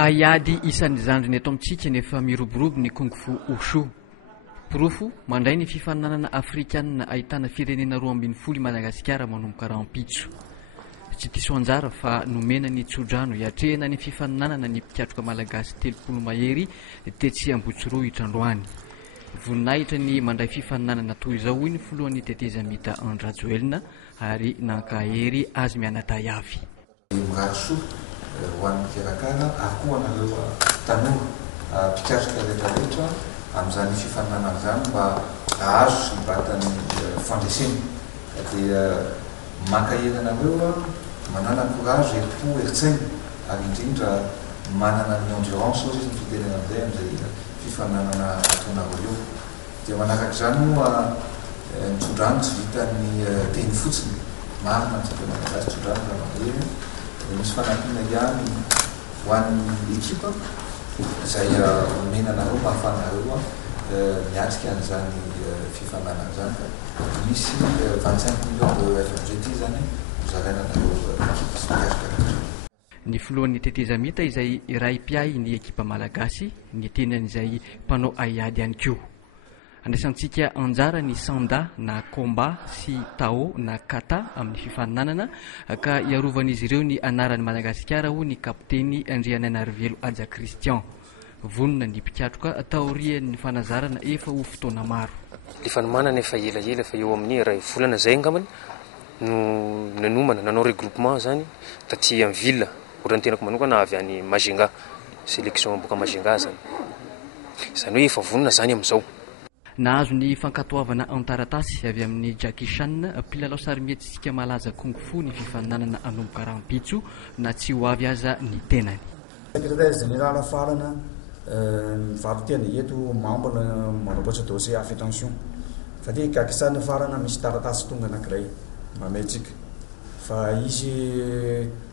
Ayady isan'ny zandriny eto amintsika nefa miroborobo ny kung fu wushu. Porofo mandray ny fifaninanana afrikanina ahitana firenena 12 Madagasikara manomboka rahampitso. Tsy diso anjara fa nomena ny tsodrano hiatrehana ny fifaninanana ny mpikatroka malagasy 30 mahery tetsy Ambotsorohitra androany. Voninahitra ny mandray fifaninanana toy izao ny filohan'ny teteza mita Andrajoelina ary nankahery azy mianatay avy. Ho an'ny mpiarakara akoho anareo tanora mpikatroka rehetrarehetra amin'izany fifaninanana izany mba ahazo sy hibatan'ny fandresena dia mankahery anareo manana courage hepo heritsaina ary indrindra manana ny endurance ozy izy ny fitenena amin'izay amin'izay fifaninanana ataonareo eo dia manaraka izany moa ny tsodrano tsy vitan'ny teny fotsiny marina antsika malagasy tsodrano raha mahery misy fanampiana ihany ho an'ny ekipa izay omena anareo mba ahafahanareo miatrika an'izany fifaninanana izany ka misy 25 millions de FMGT zany hozaraina anareo ekipa sy miatrika. Ny filohan'ny teteza mita izay iray mpiay ny ekipa malagasy ny tenan'izay mpanao Ayady ihany koa. Andraisantsika anjara ny sanda na komba sy tao na kata amin'ny fifaninanana ka iarovan'izy ireo ny anaran'ny Madagasikara ho ny kapteny Andriananarivelo Adja Christian. Vonona ny mpikatroka taorian'ny fanazarana efa ho fotoana maro. Ny fanomanana efa ela fa eo amin'ny iray volana zay angambany no nanomana nanao regroupement zany taty amin'ny ville ohatran'ny tenako manokana avy any Majunga sélection boka Majunga zany. Zany hoe efa vonona zany amin'izao. Nahazo ny fankatoavana antaratasy avy amin'ny Jackie Chan mpilalao sarimihetsika malaza kung fu ny fifaninanana anomboka rahampitso na tsy ho avy aza ny tenany. Secrétaire général farana mivarotena eto membre manamboatra dossier affetention fa dia Jackie Chan farana misy taratasy tonga anankiray mametsika fa izy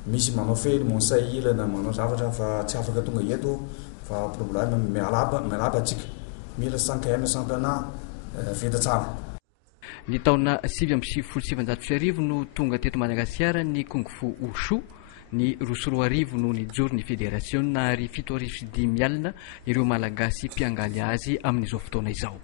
misy manao fely monsay ilana manao zavatra fa tsy afaka tonga eto fa problème mialaba atsika mila 5 championnat vita tsara. Ny taona 1977 no tonga teto Madagasikara ny kung fu wushu, ny 2012 no nijoro ny fédération ary 7 alina ireo malagasy mpiangaly azy amin'izao fotoana izao.